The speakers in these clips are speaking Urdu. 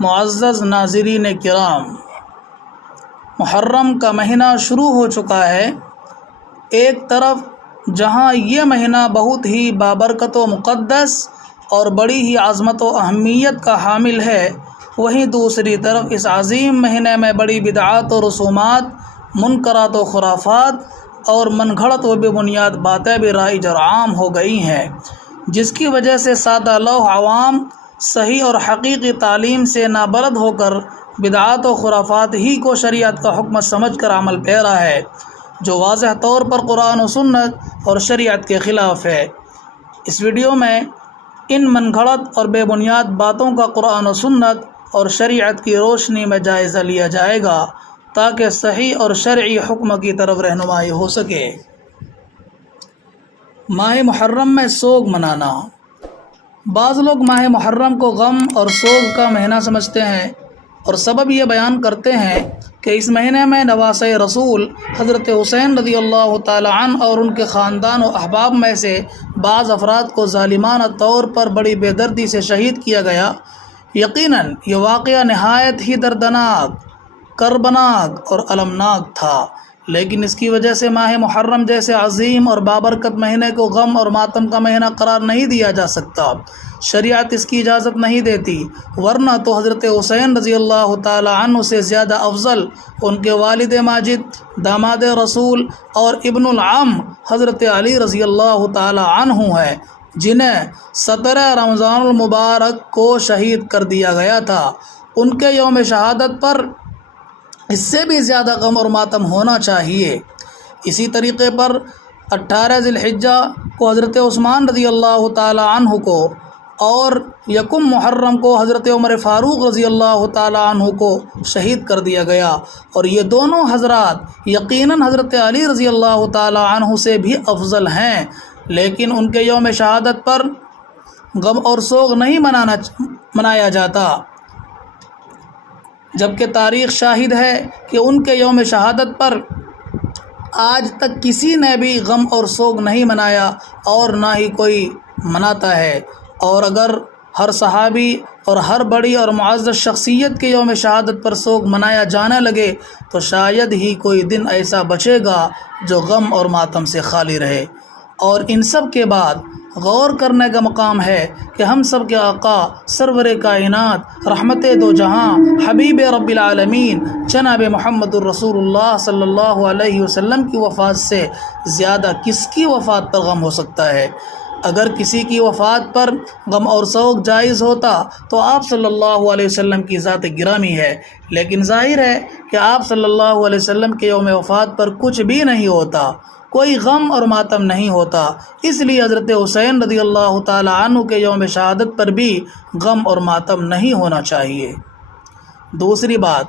معزز ناظرین کرام، محرم کا مہینہ شروع ہو چکا ہے۔ ایک طرف جہاں یہ مہینہ بہت ہی بابرکت و مقدس اور بڑی ہی عظمت و اہمیت کا حامل ہے، وہیں دوسری طرف اس عظیم مہینے میں بڑی بدعات و رسومات، منکرات و خرافات اور من گھڑت و بے بنیاد باتیں بھی رائج اور عام ہو گئی ہیں، جس کی وجہ سے سادہ لوح عوام صحیح اور حقیقی تعلیم سے نابلد ہو کر بدعات و خرافات ہی کو شریعت کا حکم سمجھ کر عمل پیرا ہے، جو واضح طور پر قرآن و سنت اور شریعت کے خلاف ہے۔ اس ویڈیو میں ان من گھڑت اور بے بنیاد باتوں کا قرآن و سنت اور شریعت کی روشنی میں جائزہ لیا جائے گا تاکہ صحیح اور شرعی حکم کی طرف رہنمائی ہو سکے۔ ماہ محرم میں سوگ منانا۔ بعض لوگ ماہ محرم کو غم اور سوگ کا مہینہ سمجھتے ہیں اور سبب یہ بیان کرتے ہیں کہ اس مہینے میں نواسۂ رسول حضرت حسین رضی اللہ تعالی عنہ اور ان کے خاندان و احباب میں سے بعض افراد کو ظالمانہ طور پر بڑی بے دردی سے شہید کیا گیا۔ یقیناً یہ واقعہ نہایت ہی دردناک، کربناک اور المناک تھا، لیکن اس کی وجہ سے ماہ محرم جیسے عظیم اور بابرکت مہینے کو غم اور ماتم کا مہینہ قرار نہیں دیا جا سکتا۔ شریعت اس کی اجازت نہیں دیتی، ورنہ تو حضرت حسین رضی اللہ تعالی عنہ سے زیادہ افضل ان کے والد ماجد، داماد رسول اور ابن العم حضرت علی رضی اللہ تعالی عنہ ہیں، جنہیں 17 رمضان المبارک کو شہید کر دیا گیا تھا۔ ان کے یوم شہادت پر اس سے بھی زیادہ غم اور ماتم ہونا چاہیے۔ اسی طریقے پر 18 ذی الحجہ کو حضرت عثمان رضی اللہ تعالی عنہ کو اور یکم محرم کو حضرت عمر فاروق رضی اللہ تعالی عنہ کو شہید کر دیا گیا، اور یہ دونوں حضرات یقیناً حضرت علی رضی اللہ تعالی عنہ سے بھی افضل ہیں، لیکن ان کے یوم شہادت پر غم اور سوگ نہیں منایا جاتا، جبکہ تاریخ شاہد ہے کہ ان کے یوم شہادت پر آج تک کسی نے بھی غم اور سوگ نہیں منایا اور نہ ہی کوئی مناتا ہے۔ اور اگر ہر صحابی اور ہر بڑی اور معزز شخصیت کے یوم شہادت پر سوگ منایا جانے لگے تو شاید ہی کوئی دن ایسا بچے گا جو غم اور ماتم سے خالی رہے۔ اور ان سب کے بعد غور کرنے کا مقام ہے کہ ہم سب کے آقا سرور کائنات رحمت دو جہاں حبیب رب العالمین جناب محمد الرسول اللہ صلی اللہ علیہ وسلم کی وفات سے زیادہ کس کی وفات پر غم ہو سکتا ہے؟ اگر کسی کی وفات پر غم اور سوگ جائز ہوتا تو آپ صلی اللہ علیہ وسلم کی ذات گرامی ہے، لیکن ظاہر ہے کہ آپ صلی اللہ علیہ وسلم کے یوم وفات پر کچھ بھی نہیں ہوتا، کوئی غم اور ماتم نہیں ہوتا، اس لیے حضرت حسین رضی اللہ تعالی عنہ کے یوم شہادت پر بھی غم اور ماتم نہیں ہونا چاہیے۔ دوسری بات،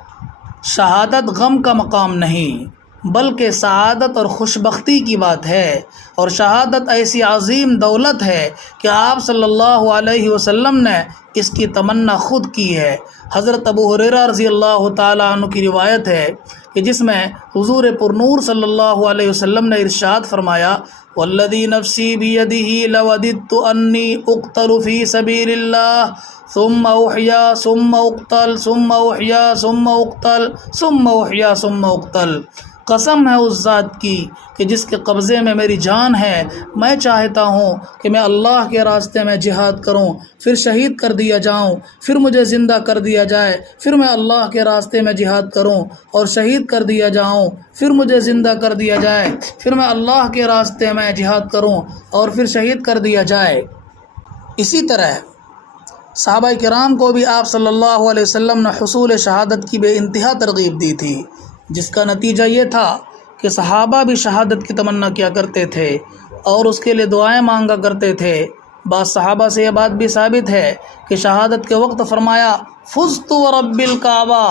شہادت غم کا مقام نہیں بلکہ سعادت اور خوشبختی کی بات ہے، اور شہادت ایسی عظیم دولت ہے کہ آپ صلی اللہ علیہ وسلم نے اس کی تمنا خود کی ہے۔ حضرت ابو ہریرہ رضی اللہ تعالی عنہ کی روایت ہے کہ جس میں حضور پرنور صلی اللہ علیہ وسلم نے ارشاد فرمایا، والذی نفسی بیدہ لوددت انی اقتل فی سبیل اللہ ثم احیا ثم اقتل ثم احیا ثم اقتل ثم احیا ثم اقتل۔ قسم ہے اس ذات کی کہ جس کے قبضے میں میری جان ہے، میں چاہتا ہوں کہ میں اللہ کے راستے میں جہاد کروں، پھر شہید کر دیا جاؤں، پھر مجھے زندہ کر دیا جائے، پھر میں اللہ کے راستے میں جہاد کروں اور شہید کر دیا جاؤں، پھر مجھے زندہ کر دیا جائے، پھر میں اللہ کے راستے میں جہاد کروں اور پھر شہید کر دیا جائے۔ اسی طرح صحابہ کرام کو بھی آپ صلی اللہ علیہ وسلم نے حصول شہادت کی بے انتہا ترغیب دی تھی، جس کا نتیجہ یہ تھا کہ صحابہ بھی شہادت کی تمنا کیا کرتے تھے اور اس کے لیے دعائیں مانگا کرتے تھے۔ بعض صحابہ سے یہ بات بھی ثابت ہے کہ شہادت کے وقت فرمایا، فزت ورب الکعبہ،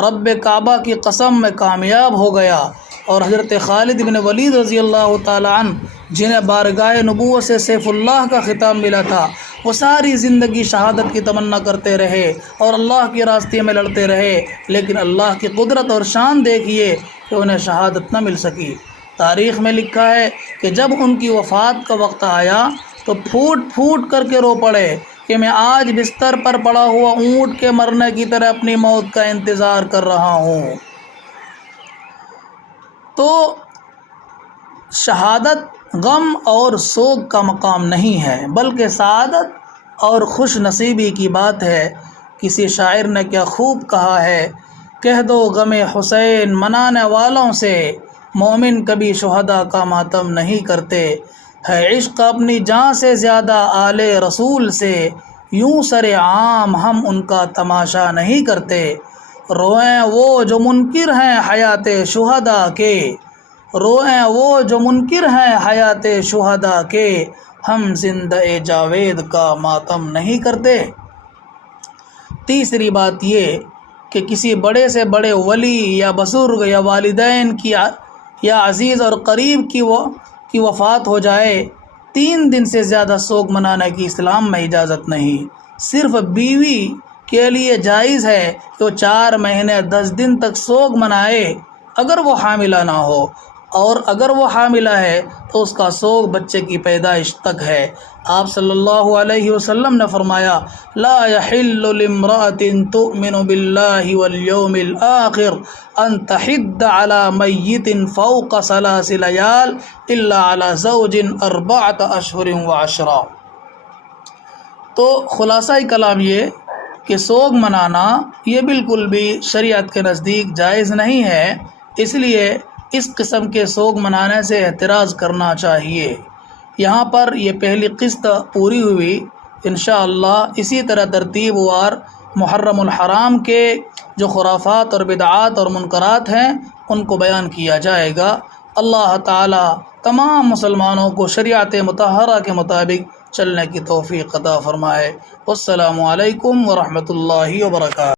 رب کعبہ کی قسم میں کامیاب ہو گیا۔ اور حضرت خالد بن ولید رضی اللہ تعالی عنہ جنہیں بارگاہ نبوت سے سیف اللہ کا خطاب ملا تھا، وہ ساری زندگی شہادت کی تمنا کرتے رہے اور اللہ کے راستے میں لڑتے رہے، لیکن اللہ کی قدرت اور شان دیکھیے کہ انہیں شہادت نہ مل سکی۔ تاریخ میں لکھا ہے کہ جب ان کی وفات کا وقت آیا تو پھوٹ پھوٹ کر کے رو پڑے، کہ میں آج بستر پر پڑا ہوا اونٹ کے مرنے کی طرح اپنی موت کا انتظار کر رہا ہوں۔ تو شہادت غم اور سوگ کا مقام نہیں ہے، بلکہ سعادت اور خوش نصیبی کی بات ہے۔ کسی شاعر نے کیا خوب کہا ہے، کہہ دو غم حسین منانے والوں سے، مومن کبھی شہداء کا ماتم نہیں کرتے۔ ہے عشق اپنی جان سے زیادہ آل رسول سے، یوں سر عام ہم ان کا تماشا نہیں کرتے۔ روئیں وہ جو منکر ہیں حیات شہداء کے، روئیں وہ جو منکر ہیں حیات شہداء کے، ہم زندہ جاوید کا ماتم نہیں کرتے۔ تیسری بات یہ کہ کسی بڑے سے بڑے ولی یا بزرگ یا والدین کی یا عزیز اور قریب کی وفات ہو جائے، 3 دن سے زیادہ سوگ منانے کی اسلام میں اجازت نہیں۔ صرف بیوی کے لیے جائز ہے کہ وہ 4 مہینے 10 دن تک سوگ منائے اگر وہ حاملہ نہ ہو، اور اگر وہ حاملہ ہے تو اس کا سوگ بچے کی پیدائش تک ہے۔ آپ صلی اللہ علیہ وسلم نے فرمایا، لا يحل لامرأة تؤمن باللہ والیوم الآخر ان تحد على میت فوق 3 لیال الا على زوج 4 اشہر و10۔ تو خلاصہ کلام یہ کہ سوگ منانا یہ بالکل بھی شریعت کے نزدیک جائز نہیں ہے، اس لیے اس قسم کے سوگ منانے سے احتراز کرنا چاہیے۔ یہاں پر یہ پہلی قسط پوری ہوئی، انشاءاللہ اسی طرح ترتیب وار محرم الحرام کے جو خرافات اور بدعات اور منکرات ہیں ان کو بیان کیا جائے گا۔ اللہ تعالی تمام مسلمانوں کو شریعت مطہرہ کے مطابق چلنے کی توفیق عطا فرمائے۔ والسلام علیکم ورحمۃ اللہ وبرکاتہ۔